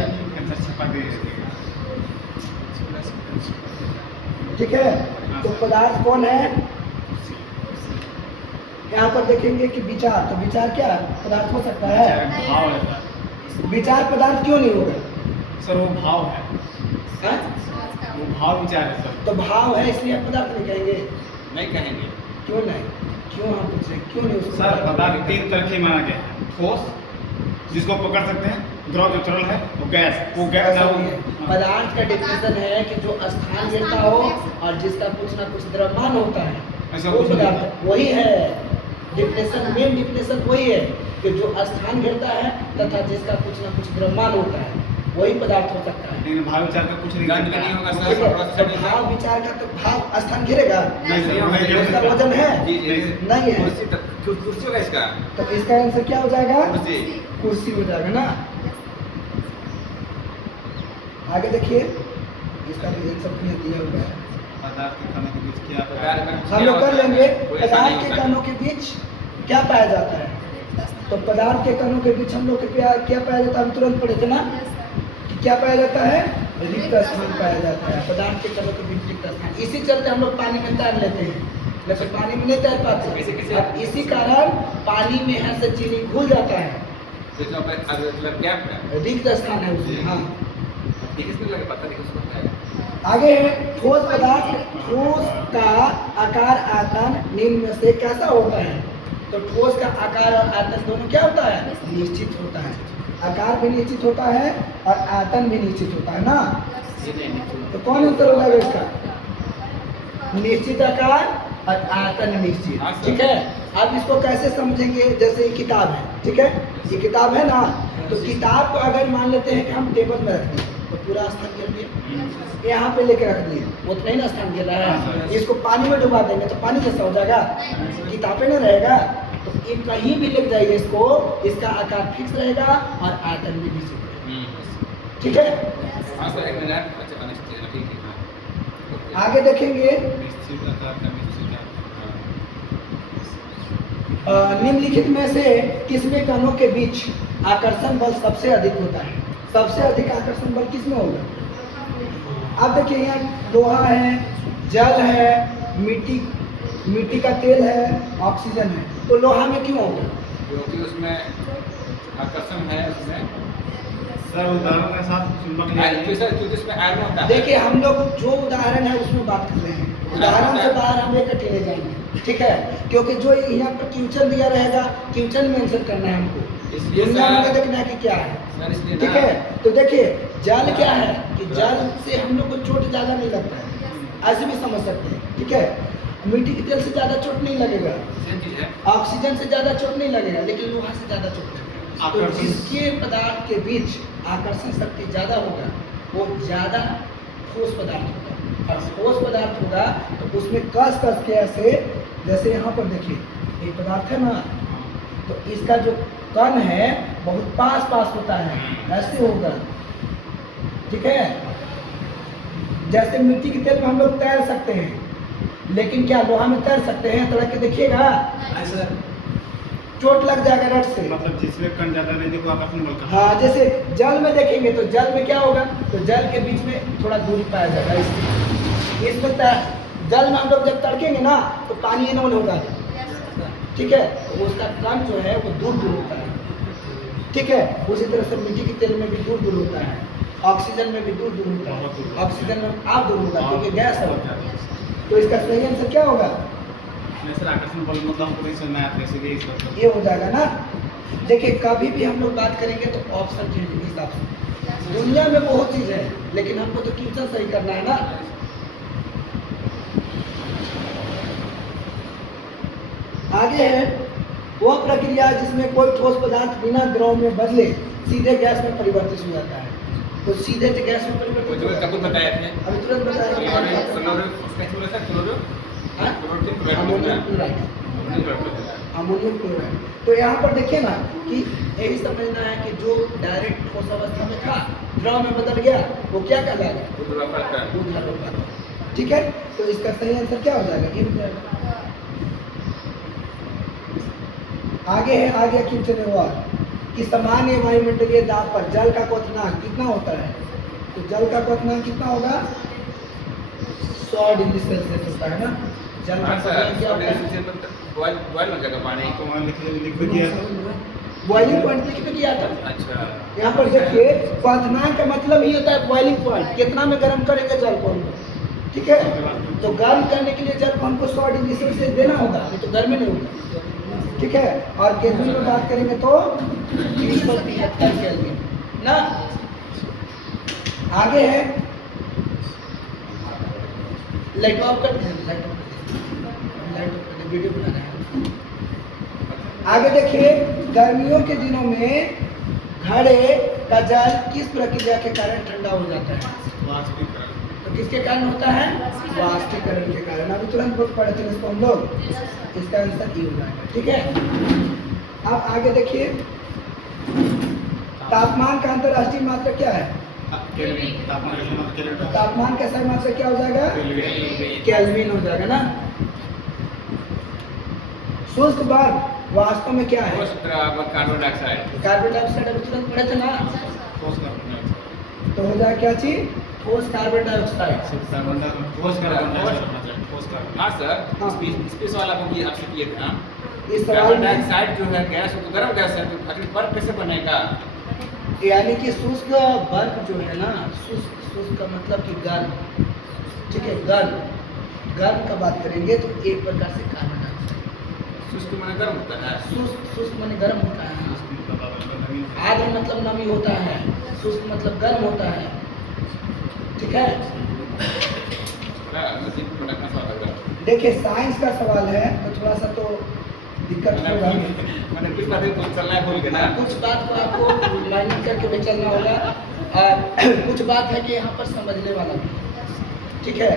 ठीक है। तो पदार्थ कौन है? यहाँ पर देखेंगे कि विचार। तो विचार क्या पदार्थ हो सकता है? भाव है सर। विचार पदार्थ क्यों नहीं होगा? सर वो भाव है, हाँ? वो भाव विचार है सर। तो भाव है इसलिए हम पदार्थ नहीं कहेंगे। नहीं कहेंगे। क्यों नहीं? क्यों हम पूछ रहे हैं? क्यों नहीं उसको सर पदार्थ 3 तरह के माना गया है। ठोस जिसको पकड़ सकते हैं, द्रव जो तरल है, वो गैस ऐसा ना नहीं है। पदार्थ का डेफिनेशन है कि जो स्थान लेता हो और जिसका कुछ ना कुछ द्रव्यमान होता है, ऐसा वो कुछ नहीं पदार्थ वही है। डिफिनेशन, मेन डिफिनेशन वही है कि जो स्थान घेरता है तथा जिसका कुछ ना कुछ द्रव्यमान होता है वही पदार्थ हो सकता है। लेकिन भाव विचार का कुछ नहीं गंध करता में नहीं है। होगा ठीक है, सर। तो भाव विचार का तो भाव स्थान घेरेगा, नहीं सर, नहीं घेर उसका सकता। वजन है जी जी नहीं है, कुर्सी होगा इसका। तो इसका आंसर क्या हो जाएगा? कुर्सी। कुर्सी हो जाएगा ना। आगे देखिए, इसका भी आंसर क्लियर दिया हुआ है, पदार्थ के कणों के बीच क्या पदार्थ में हम लोग कर लेंगे। कोई ऐसा पदार्थ नहीं के होता। कणों के बीच क्या पाया जाता है? तो पदार्थ के कणों के बीच हम लोग के क्या पाया जाता है? हम तुरंत पढ़े थे ना कि क्या पाया जाता है? रिक्त स्थान पाया जाता है। पदार्थ के कणों के बीच रिक्त स्थान, इसी चलते हम लोग पानी में तैर लेते हैं, लेकिन पानी में नहीं तैर पाते। अब इसी कारण पानी में है से चीनी घुल जाता है, इसमें मतलब गैप है। रिक्त स्थान है उसमें। हाँ, किसमें लगे पता नहीं किसको है। आगे है ठोस पदार्थ। ठोस का आकार आयतन निम्न में से कैसा होता है? तो ठोस का आकार और आयतन दोनों क्या होता है? निश्चित होता है। आकार भी निश्चित होता है और आयतन भी निश्चित होता है ना। तो कौन आंसर हो जाएगा इसका? निश्चित आकार और आयतन निश्चित। हाँ सर। ठीक है, अब इसको कैसे समझेंगे? जैसे ये किताब है, ठीक है, ये किताब है ना, तो किताब को अगर मान लेते हैं कि हम टेबल में रख दिए तो पूरा स्थान घेर दिए, यहाँ पे लेके रख दिए उतना ही ना स्थान घेर रहा है। इसको पानी में डुबा देंगे तो पानी जैसा हो जाएगा, किताबें ना रहेगा। तो ये कहीं भी लेके जाइए इसको, इसका आकार फिक्स रहेगा और आयतन भी निश्चित रहेगा। ठीक है, हाँ सर, एक मिनट। अच्छा निश्चित है, ठीक है। हाँ। आगे देखेंगे। निश्चित आकार का निश्चित निम्नलिखित में से किसमें कणों के बीच आकर्षण बल सबसे अधिक होता है? सबसे अधिक आकर्षण बल किसमें होगा? अब देखिए, यहाँ लोहा है, जल है, मिट्टी का तेल है, ऑक्सीजन है, तो लोहा में क्यों होगा? क्योंकि उसमें आकर्षण है, उसमें सर उदाहरण के साथ चुंबक क्योंकि उसमें आयरन होता है। देखिए, हम लोग जो उदाहरण है उसमें बात कर रहे हैं, उदाहरण से बाहर हम एक अकेले जाएंगे। ठीक है, क्योंकि जो यहाँ पर क्वेश्चन दिया रहेगा, क्वेश्चन में आंसर करना है हमको, इसलिए दुनिया में सर- देखना है कि क्या है। सर इसलिए ठीक ना- है, तो देखिए जल क्या है कि जल से हम लोग को चोट ज़्यादा नहीं लगता है, ऐसे भी समझ सकते हैं। ठीक है, मिट्टी के तेल से ज़्यादा चोट नहीं लगेगा, सेम चीज है। ऑक्सीजन से ज़्यादा चोट नहीं लगेगा, लेकिन लोहा से ज़्यादा चोट लगेगा। तो आकर्षण- जिसके पदार्थ के बीच आकर्षण शक्ति ज़्यादा होगा वो ज़्यादा ठोस पदार्थ होगा, और ठोस पदार्थ होगा तो उसमें कस के ऐसे, जैसे यहाँ पर देखिए एक पदार्थ है ना, तो इसका जो कण है बहुत पास होता है, ऐसे होगा। ठीक है, जैसे मिट्टी के तेल में हम लोग तैर सकते हैं, लेकिन क्या लोहा में तैर सकते हैं? तैर के देखिएगा, चोट लग जाएगा रट से। मतलब जिसमें कण ज्यादा नहीं देखो आकर्षण बल का। हाँ, जैसे जल में देखेंगे तो जल में क्या होगा? तो जल के बीच में थोड़ा दूरी पाया जाएगा, इसमें जल में हम लोग जब तड़केंगे ना तो पानी एनोल होगा। ठीक है, तो उसका कण जो है वो दूर होता है। ठीक है, उसी तरह से मिट्टी के तेल में भी दूर होता है, ऑक्सीजन में भी दूर होता है। ऑक्सीजन में आप दूर होगा क्योंकि गैस है। तो इसका सही आंसर क्या होगा? नहीं सर, आकर्षण बल मतलब हमको नहीं समझ में आता, इसलिए इस बात ये हो जाएगा ना। देखिए, कभी भी हम लोग बात करेंगे तो ऑप्शन के हिसाब से, दुनिया में बहुत चीज़ है लेकिन हमको तो क्वेश्चन सही करना है ना। आगे है वह प्रक्रिया जिसमें कोई ठोस पदार्थ बिना द्रव में बदले सीधे गैस में परिवर्तित हो जाता है। तो सीधे तो गैस में वो परिवर्तित जो होगा। तब बताया थे। अभी तुरंत बताया। हाँ? Ammonium chloride, ammonium chloride. तो यहाँ पर देखिए ना कि यही समझना है कि जो डायरेक्ट ठोस अवस्था में था द्रव में बदल गया वो क्या कहलाएगा? ऊर्ध्वाधर। ठीक है, तो इसका सही आंसर क्या हो जाएगा? ये हो जाएगा। आगे है, आगे क्वेश्चन है हुआ कि सामान्य वायुमंडलीय दाब पर जल का क्वथनांक कितना होता है? तो जल का क्वथनांक कितना होगा? 100 डिग्री सेल्सियस होता है ना। जल का क्वथनांक क्या होता है? तो वहाँ लिख दिया। बॉइलिंग पॉइंट लिख के किया था। अच्छा, यहाँ पर देखिए, क्वथनांक का मतलब ही होता है बॉइलिंग पॉइंट, कितना में गर्म करेंगे जल को हमको। ठीक है, तो गर्म करने के लिए जल को हमको 100 डिग्री सेल्सियस देना होगा, नहीं तो गर्म नहीं होगा। ठीक है, और केल्विन में बात करेंगे तो 373 केल्विन ना। आगे है, लाइट ऑफ कर दें, लाइट ऑफ कर दें, वीडियो बना रहे हैं। आगे देखिए, गर्मियों के दिनों में घड़े का जल किस प्रक्रिया के कारण ठंडा हो जाता है? वाष्पीकरण। तो किसके कारण होता है? वाष्पीकरण के कारण। अभी तुरंत बुक पढ़े थे इसको हम लोग, इसका आंसर ई हो जाएगा। ठीक है, अब आगे देखिए, तापमान का अंतरराष्ट्रीय मात्रक क्या है? केल्विन। तापमान का मात्रक केल्विन। तापमान का सही मात्रक क्या हो जाएगा? केल्विन। केल्विन हो जाएगा ना। शुष्क बर्फ वास्तव में क्या है? Carbon dioxide. Carbon dioxide. अभी तुरंत पढ़े थे ना, ठोस कार्बन डाइऑक्साइड। तो हो जाएगा क्या चीज? ठोस कार्बन डाइऑक्साइड। ठोस कार्बन डाइऑक्साइड। ठोस कार्बन। हाँ सर, हाँ। स्पेस वाला को भी आपसे किए थे ना। इस सवाल कार्बन में डाइऑक्साइड जो है गैस, वो तो गर्म गैस है, तो आखिर बर्फ कैसे बनेगा? यानी कि शुष्क बर्फ जो है ना, शुष्क का मतलब कि गर्म, ठीक है, गर्म का बात करेंगे तो एक प्रकार से कार्बन डाइऑक्साइड। शुष्क माने गर्म होता है। शुष्क माने गर्म होता है, आर्द्र मतलब नमी होता है, शुष्क मतलब गर्म होता है। ठीक है, मजीद भटकना सा लग रहा है। देखिए साइंस का सवाल है तो थोड़ा सा तो दिक्कत होगा। मैंने कुछ बातें तो चलना है भूल गया ना। कुछ बात को आपको माइंड करके भी चलना होगा, और कुछ बात है कि यहाँ पर समझने वाला भी है। ठीक है,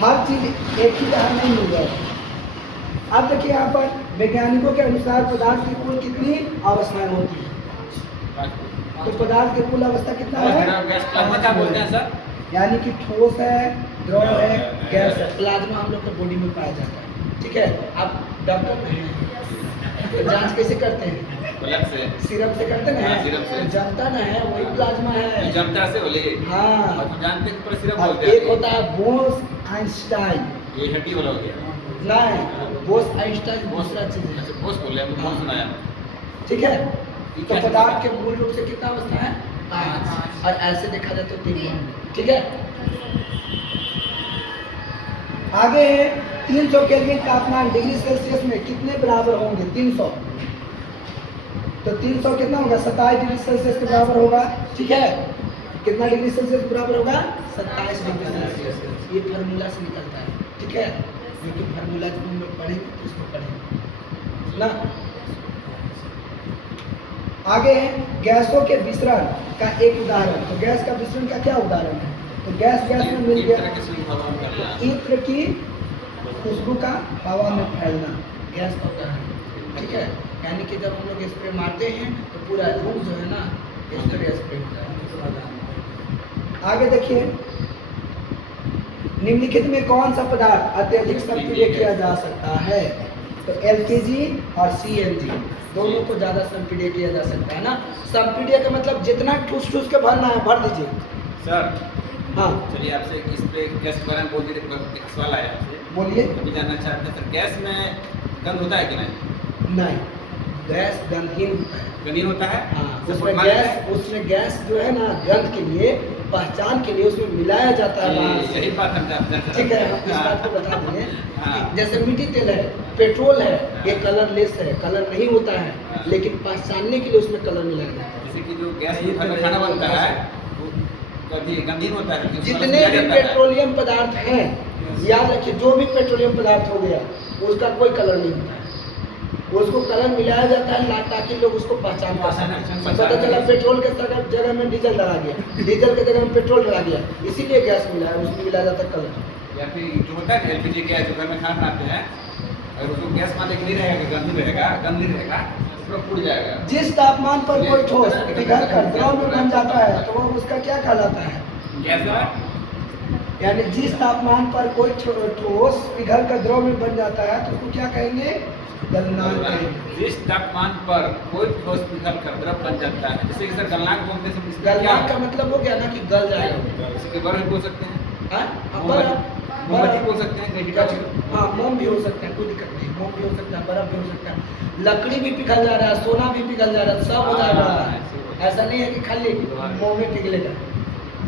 हर चीज एक ही तरह नहीं मिल जाएगा। अब देखिए यहाँ पर वैज्ञानिकों के अनुसार पदार्थ की कुल कितनी अवस्थाएं होती है? तो पदार्थ की कुल अवस्था कितना है? गैस प्लाज्मा क्या बोलते हैं सर? यानी कि ठोस है, द्रव है, गैस है। प्लाज्मा हम लोग के बॉडी में पाया जाता है। ठीक है, आप डॉक्टर नहीं हैं, तो जांच कैसे करते हैं? ब्लड से। सिरप से करते ना हाँ, है, सिरप से। तो जनता ना है, वही प्लाज्मा है। जमता से बोले। हाँ। और तो जानते हैं पर सिर्फ और बोलते एक हैं। होता है बोस आइंस्टाइन, ये हड्डी वाला हो गया। नहीं, बोस आइंस्टाइन दूसरा चीज है। अच्छा बोस बोले, हमको कौन सुनाया? ठीक है, ये तो क्या पदार्थ चीज़ के मूल रूप से कितना अवस्था है? 5। और ऐसे देखा जाए तो 3। ठीक है, आगे है 300 केल्विन तापमान डिग्री सेल्सियस में कितने बराबर होंगे? 300। तो 300 कितना होगा? 27 डिग्री सेल्सियस के बराबर होगा। ठीक है, कितना डिग्री सेल्सियस के बराबर होगा? 27 डिग्री सेल्सियस। ये फार्मूला से निकलता है। ठीक है, लेकिन फार्मूला जब हम लोग पढ़ेंगे तो इसको पढ़ेंगे ना। आगे है गैसों के विसरण का एक उदाहरण। तो गैस का विसरण का क्या उदाहरण है? तो गैस में मिल एक गया तरह के शुद्ध हवा में करना। इत्र की खुशबू का हवा में फैलना गैस का उदाहरण। ठीक है, यानी कि जब हम लोग स्प्रे मारते हैं तो पूरा रूम जो है ना इस तरह स्प्रे होता है। आगे देखिए, निम्नलिखित में कौन सा पदार्थ अत्यधिक संपीड्य किया जा सकता है? तो एलपीजी और सीएनजी दोनों को ज्यादा संपीड्य किया जा सकता है ना। संपीड्य का मतलब जितना ठूस ठूस के भरना है भर दीजिए। सर, हाँ चलिए आपसे इस पे गैस के बारे में बोल दीजिए। एक सवाल आया आपसे, बोलिए। अभी जानना चाहते हैं सर, गैस में गंध होता है कि नहीं? नहीं, गैस गंधहीन होता है। गंधहीन होता है? हाँ, उसमें गैस उसमें गैस जो है ना गंध के लिए, पहचान के लिए उसमें मिलाया जाता है बाहर से। यही बात हम जानते हैं। ठीक है, हम इस बात को बता देंगे हाँ। कि जैसे मिट्टी तेल है, पेट्रोल है, ये कलरलेस है, कलर नहीं होता है, हाँ। लेकिन पहचानने के लिए उसमें कलर मिलाया जाता है। जैसे कि जो गैस में खाना बनता है वो गंधहीन होता है। जितने भी पेट्रोलियम पदार्थ हैं, याद रखिए, जो भी पेट्रोलियम पदार्थ हो गया उसका कोई कलर नहीं होता है, उसको कलर मिलाया जाता है ताकि लोग उसको पहचान पा सकें। पता चला पेट्रोल के जगह में डीजल डाला गया, डीजल के जगह में पेट्रोल डाला गया, इसीलिए गैस मिला है, उसमें मिलाया जाता है कलर। या फिर जो होता है एलपीजी गैस जो घर में खाना बनाते हैं, अगर उसको गैस माने कि नहीं रहेगा, गंदी रहेगा, गंदी रहेगा, पूरा फूट जाएगा। जिस तापमान पर कोई ठोस पिघल कर द्रव में बन जाता है तो वह उसका क्या कहलाता है? गैस। यानी जिस तापमान पर कोई ठोस पिघल कर द्रव में बन जाता है तो उसको क्या कहेंगे? गलनांक कहेंगे। जिस तापमान पर कोई ठोस पिघल कर द्रव बन जाता है, जैसे कि सर गलनांक बोलते हैं, इसमें क्या गलनांक का मतलब हो गया ना कि गल जाएगा। इसके बारे में बोल सकते हैं, हाँ? मोमबत्ती बोल सकते हैं, नहीं हाँ, मोम भी हो सकता है, कोई दिक्कत नहीं, मोम भी हो सकता है, बर्फ भी हो सकता है, लकड़ी भी पिघल जा रहा है, सोना भी पिघल जा रहा है, सब हो जा रहा है। ऐसा नहीं है कि खाली मोम में पिघलेगा।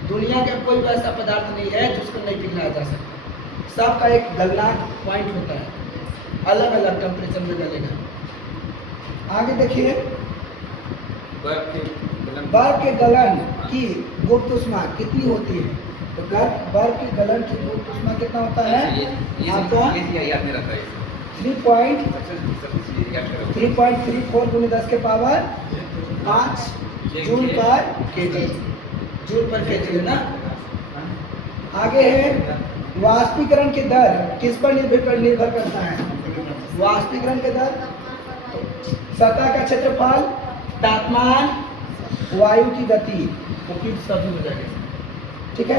दुनिया का कोई वैसा पदार्थ नहीं है जिसको नहीं पिघलाया जा सकता। सबका एक गलनांक पॉइंट होता है, अलग अलग टेम्परेचर में गलेगा। आगे देखिए, बर्फ के गलन की गुप्त ऊष्मा कितनी होती है? तो बर्फ की गलन की गुप्त ऊष्मा कितना होता है? आपको याद नहीं रहता है। 3.34 गुने 10 के पावर 5 जूल पर केजी, जूल पर केजी है ना। आगे है वाष्पीकरण की दर किस पर निर्भर करता है? वाष्पीकरण की दर सतह का क्षेत्रफल, तापमान, वायु की गति, उपयुक्त सभी हो जाएगा। ठीक है।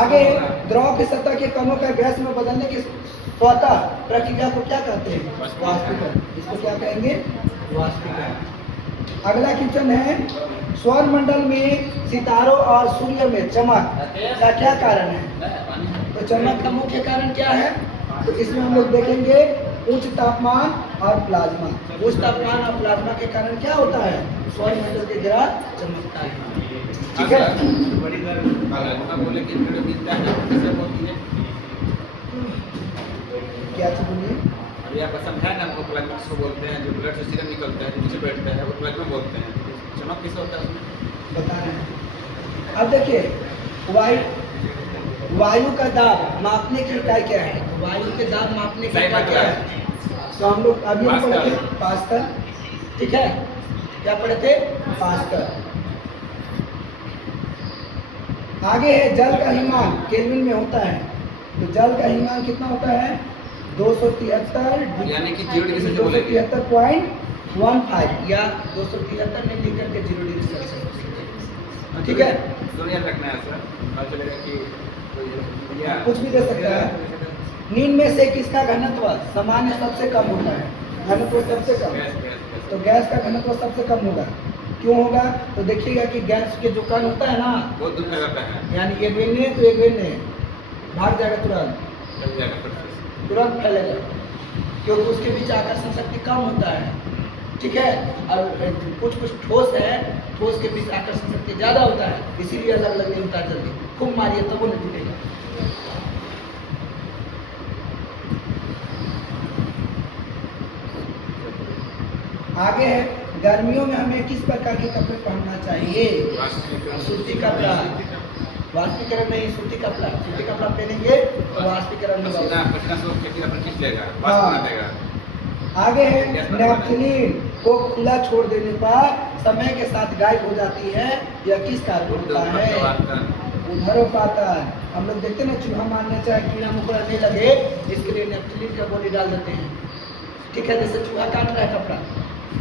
आगे द्रव की सतह के कणों का गैस में बदलने की स्वतः प्रक्रिया को क्या कहते हैं? वाष्पीकरण। इसको क्या कहेंगे? वाष्पीकरण। अगला क्वेश्चन है सौर मंडल में सितारों और सूर्य में चमक का क्या कारण है? तो चमक का मुख्य कारण क्या है? तो इसमें हम लोग देखेंगे उच्च तापमान और प्लाज्मा। उच्च तापमान और प्लाज्मा के कारण क्या होता है? सौर मंडल के ग्रह चमकता है। ठीक है। बोले कि मिलता है कैसे बोलती है? क्या चीज बोलिए? अभी आपको समझाए ना, हमको प्लाज्मा को बोलते हैं, जो ब्लड से सीरम निकलता है, जो नीचे बैठता है, वो प्लाज्मा बोलते हैं। चमक किसे होता है उसमें? बता रहे हैं। अब देखिए वायु का दाब मापने की इकाई क्या है? तो वायु के दाब मापने की इकाई क्या है? तो हम लोग अभी हम पढ़े थे पास्कल। ठीक है। क्या पढ़े थे? पास्कल। आगे है जल का हिमान केल्विन में होता है। तो जल का हिमान कितना होता है? 273 यानी कि 0 डिग्री से जो बोलेंगे 273.15 या 273 में लिख करके 0 डिग्री सेल्सियस। ठीक है। दोनों याद रखना है सर, पता चलेगा कि कुछ भी दे सकता है। निम्न में से किसका घनत्व सामान्य सबसे कम होता है? घनत्व सबसे कम। तो गैस का घनत्व सबसे कम होगा। क्यों होगा? तो देखिएगा कि गैस के जो कण होता है ना, बहुत दूर फैलाता है, यानी एक वेन नहीं है तो एक वेन नहीं है, भाग जाएगा तुरंत, चल जाएगा फिर से। तुरंत फैलेगा, क्योंकि उसके बीच आकर्षण शक्ति कम होता है। ठीक है। और कुछ कुछ ठोस है, ठोस के बीच आकर्षण शक्ति ज़्यादा होता है, इसीलिए अलग अलग नहीं होता जल्दी। खूब मारिए तब वो नहीं टूटेगा। आगे है गर्मियों में हमें किस प्रकार के कपड़े पहनना चाहिए? सूती कपड़ा। वाष्पीकरण नहीं, सूती कपड़ा। सूती कपड़ा पहनेंगे तो वाष्पीकरण में पसीना सोख के फिर अपन खींच लेगा, वाष्प बना देगा। आगे है नैप्थलीन को खुला छोड़ देने पर समय के साथ गायब हो जाती है। यह किस कारण होता है? उधरोपातन। हम लोग देखते हैं ना, चूहा मारने चाहे कीड़ा मकोड़ा नहीं लगे, इसके लिए नैप्थलीन का गोली डाल देते हैं। ठीक है। जैसे चूहा काट रहा है कपड़ा,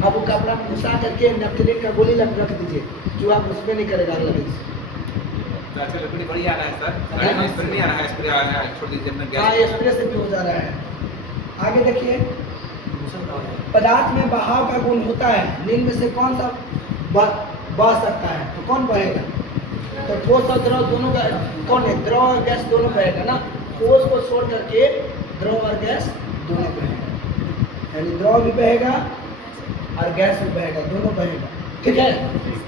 अब वो कपड़ा में घुसा करके नैप्थलीन का गोली रख दीजिए, चूहा घुस पे नहीं करेगा लगे। आजकल लकड़ी बड़ी आ रहा है सर, स्प्रे नहीं आ रहा है, स्प्रे आ रहा है, छोड़ दीजिए अपना हाँ, गैस। स्प्रे से भी हो जा रहा है। आगे देखिए पदार्थ में बहाव का गुण होता है, निम्न में से कौन सा बह सकता है? तो कौन बहेगा? तो ठोस और द्रव दोनों का कौन है? द्रव और गैस दोनों बहेगा ना। ठोस को छोड़ करके द्रव और गैस दोनों बहेगा, यानी द्रव भी बहेगा और गैस भी बहेगा, दोनों बहेगा। ठीक है।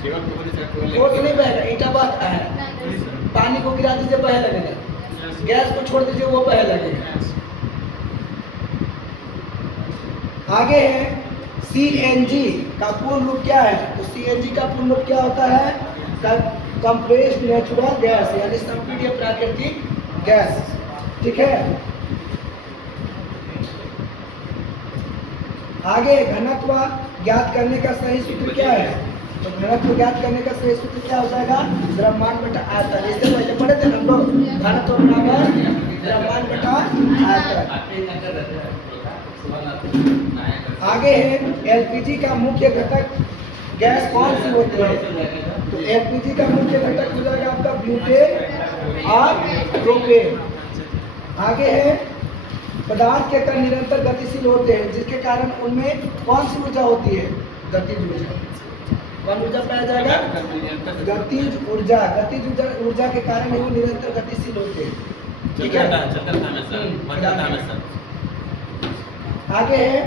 ठोस नहीं बहेगा, ईंटा बहता है, पानी को गिरा दीजिए बह लगेगा, गैस को छोड़ दीजिए वो बह लगेगा। आगे है CNG का पूर्ण रूप क्या है? तो CNG का पूर्ण रूप क्या होता है? कंप्रेस्ड नेचुरल गैस, यानी संपीड्य प्राकृतिक गैस। ठीक है। आगे घनत्व ज्ञात करने का सही सूत्र क्या है? तो घनत्व ज्ञात करने का सही सूत्र क्या हो जाएगा? द्रव्यमान बटा आयतन। इससे पहले पढ़े थे हम लोग, घनत्व बराबर द्रव्यमान बटा आयतन। आगे है LPG का मुख्य घटक गैस कौन सी होती है? तो LPG का मुख्य घटक हो जाएगा आपका ब्यूटेन और प्रोपेन। आगे है पदार्थ के कण निरंतर गतिशील होते हैं, जिसके कारण उनमें कौन सी ऊर्जा होती है? गतिज ऊर्जा। कौन ऊर्जा पाया जाएगा? गतिज ऊर्जा। गतिज ऊर्जा के कारण ही वो निरंतर गतिशील होते हैं। ठीक है। आगे है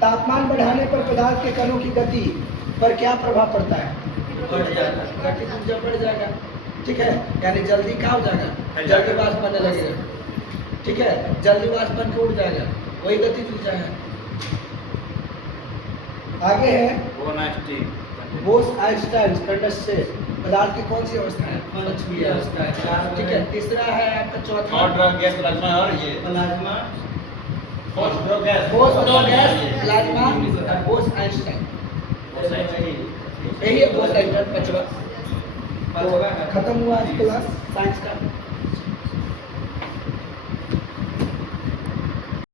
तापमान बढ़ाने पर पदार्थ के कणों की गति पर क्या प्रभाव पड़ता है? बढ़ जाएगा, गतिज ऊर्जा बढ़ जाएगा। ठीक है। यानी जल्दी क्या हो जाएगा? जल्दी वाष्प बनने लगेगा। ठीक है। जल्दी वाष्प बन के उड़ जाएगा, वही गतिज ऊर्जा है। आगे है बोस-आइंस्टाइन पदार्थ की कौन सी अवस्था है? पांचवी अवस्था है। चार ठीक है, तीसरा है आपका चौथा और ड्रग गैस प्लाज्मा और ये plasma, force drug gas Bose gas, plasma और बोस आइंस्टाइन। यही है बोस आइंस्टाइन पांचवा। पांचवा है। खत्म हुआ आज क्लास साइंस का।